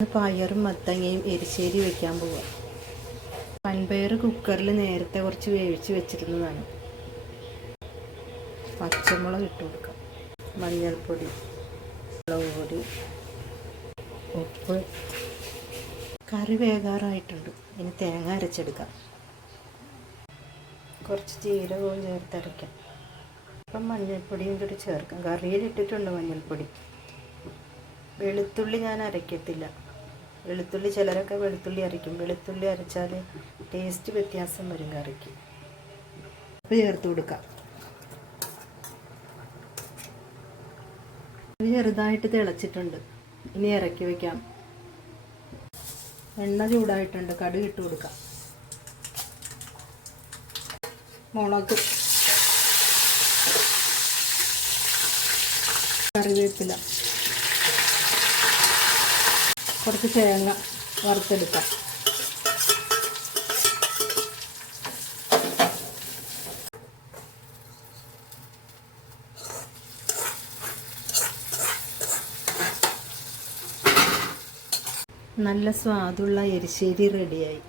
പയറും മത്തങ്ങയും എരിശ്ശേരി വെക്കാൻ പോവാം. വൻപയർ കുക്കറിൽ നേരത്തെ കുറച്ച് വേവിച്ച് വെച്ചിരുന്നതാണ്. പച്ചമുളക് ഇട്ട് കൊടുക്കാം, മഞ്ഞൾപ്പൊടി, മുളക് പൊടി, ഉപ്പ്. കറി വേകാറായിട്ടുണ്ട്. ഇനി തേങ്ങ അരച്ചെടുക്കാം. കുറച്ച് ജീരകവും ചേർത്തരയ്ക്കാം. അപ്പം മഞ്ഞൾപ്പൊടിയും കൂടി ചേർക്കാം. കറിയിലിട്ടിട്ടുണ്ട് മഞ്ഞൾപ്പൊടി. വെളുത്തുള്ളി ഞാൻ അരയ്ക്കത്തില്ല. വെളുത്തുള്ളി ചിലരൊക്കെ വെളുത്തുള്ളി അരയ്ക്കും. വെളുത്തുള്ളി അരച്ചാൽ ടേസ്റ്റ് വ്യത്യാസം വരും കറിക്ക്. ഉപ്പ് ചേർത്ത് കൊടുക്കാം. ഇത് ചെറുതായിട്ട് തിളച്ചിട്ടുണ്ട്. ഇനി ഇറക്കി വയ്ക്കാം. എണ്ണ ചൂടായിട്ടുണ്ട്. കടുക് ഇട്ട് കൊടുക്കാം. മുളക്, കറിവേപ്പില, കുറച്ച് തേങ്ങ വറുത്തെടുക്കാം. നല്ല സ്വാദുള്ള എരിശ്ശേരി റെഡിയായി.